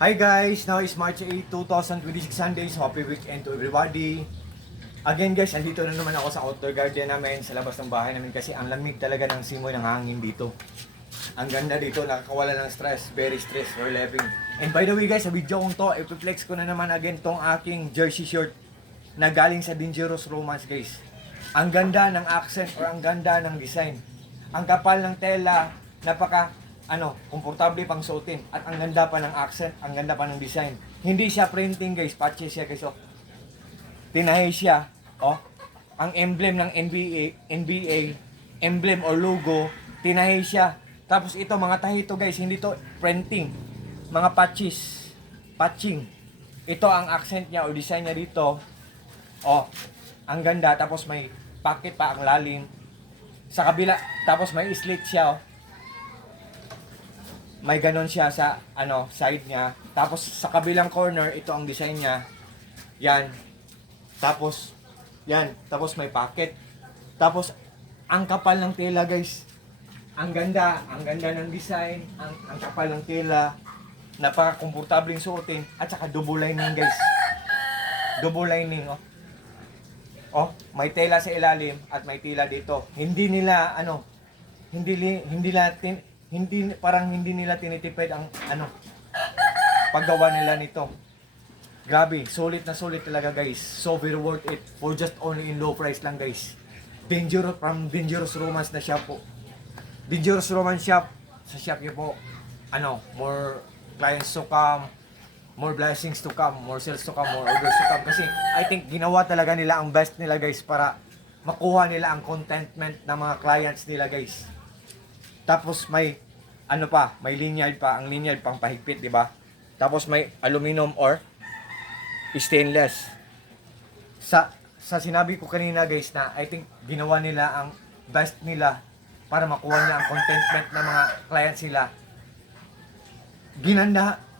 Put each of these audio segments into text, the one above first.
Hi guys, now is March 8, 2026 Sundays. Happy weekend to everybody. Again guys, andito na naman ako sa outdoor garden namin sa labas ng bahay namin kasi ang lamig talaga ng simoy ng hangin dito. Ang ganda dito, nakakawala ng stress, very stress relieving. And by the way guys, sa video kong to, ipiflex ko na naman again tong aking jersey shirt na galing sa Dangerous Romance guys. Ang ganda ng accent or ang ganda ng design. Ang kapal ng tela, komportable pang suotin at ang ganda pa ng accent, ang ganda pa ng design. Hindi siya printing guys, patches siya guys. Oh. Tinahi siya, oh. Ang emblem ng NBA, emblem or logo, tinahi siya. Tapos ito mga tahi ito guys, hindi to printing. Mga patching. Ito ang accent niya o design niya dito. Oh, ang ganda. Tapos may pocket pa ang lalim. Sa kabila, tapos may slit siya, oh. May ganon siya sa side niya. Tapos sa kabilang corner, ito ang design niya. Yan. Tapos may pocket. Tapos ang kapal ng tela, guys. Ang ganda ng design, ang kapal ng tela. Napaka-komportableng suotin at saka double lining, guys. Double lining, oh. Oh, may tela sa ilalim at may tela dito. Hindi nila hindi nila tinitipid ang paggawa nila nito. Grabe, sulit na sulit talaga guys. So very worth it for just only in low price lang guys. Dangerous Romance na shop po. Dangerous Romance shop. Sa shop niyo po, more clients to come, more blessings to come, more sales to come, more orders to come. Kasi I think ginawa talaga nila ang best nila guys para makuha nila ang contentment ng mga clients nila guys. Tapos may may lanyard pa, ang lanyard pang pahigpit, di ba? Tapos may aluminum or stainless. Sa sinabi ko kanina guys na I think ginawa nila ang best nila para makuha nila ang contentment ng mga clients nila.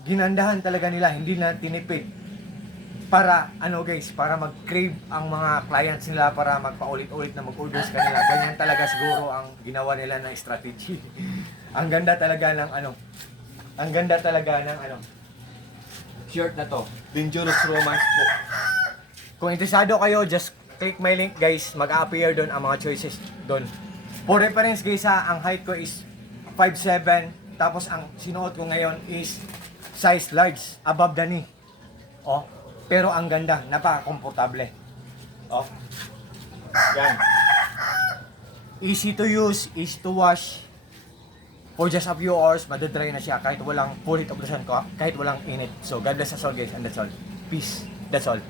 Ginandahan talaga nila, hindi na tinipid. Para para mag-crave ang mga clients nila para magpaulit-ulit na mag-orders kanila. Ganyan talaga siguro ang ginawa nila ng strategy. Ang ganda talaga ng shirt na to. Dangerous Romance po. Kung interesado kayo, just click my link guys. Mag-appear doon ang mga choices doon. For reference guys ang height ko is 5'7". Tapos ang sinuot ko ngayon is size large, above the knee. Oh. Pero ang ganda, napaka-komportable. Oh. Yan. Easy to use, easy to wash. For just a few hours, madodry na siya kahit walang full heat of the sun, kahit walang init. So, God bless us all guys, and that's all. Peace. That's all.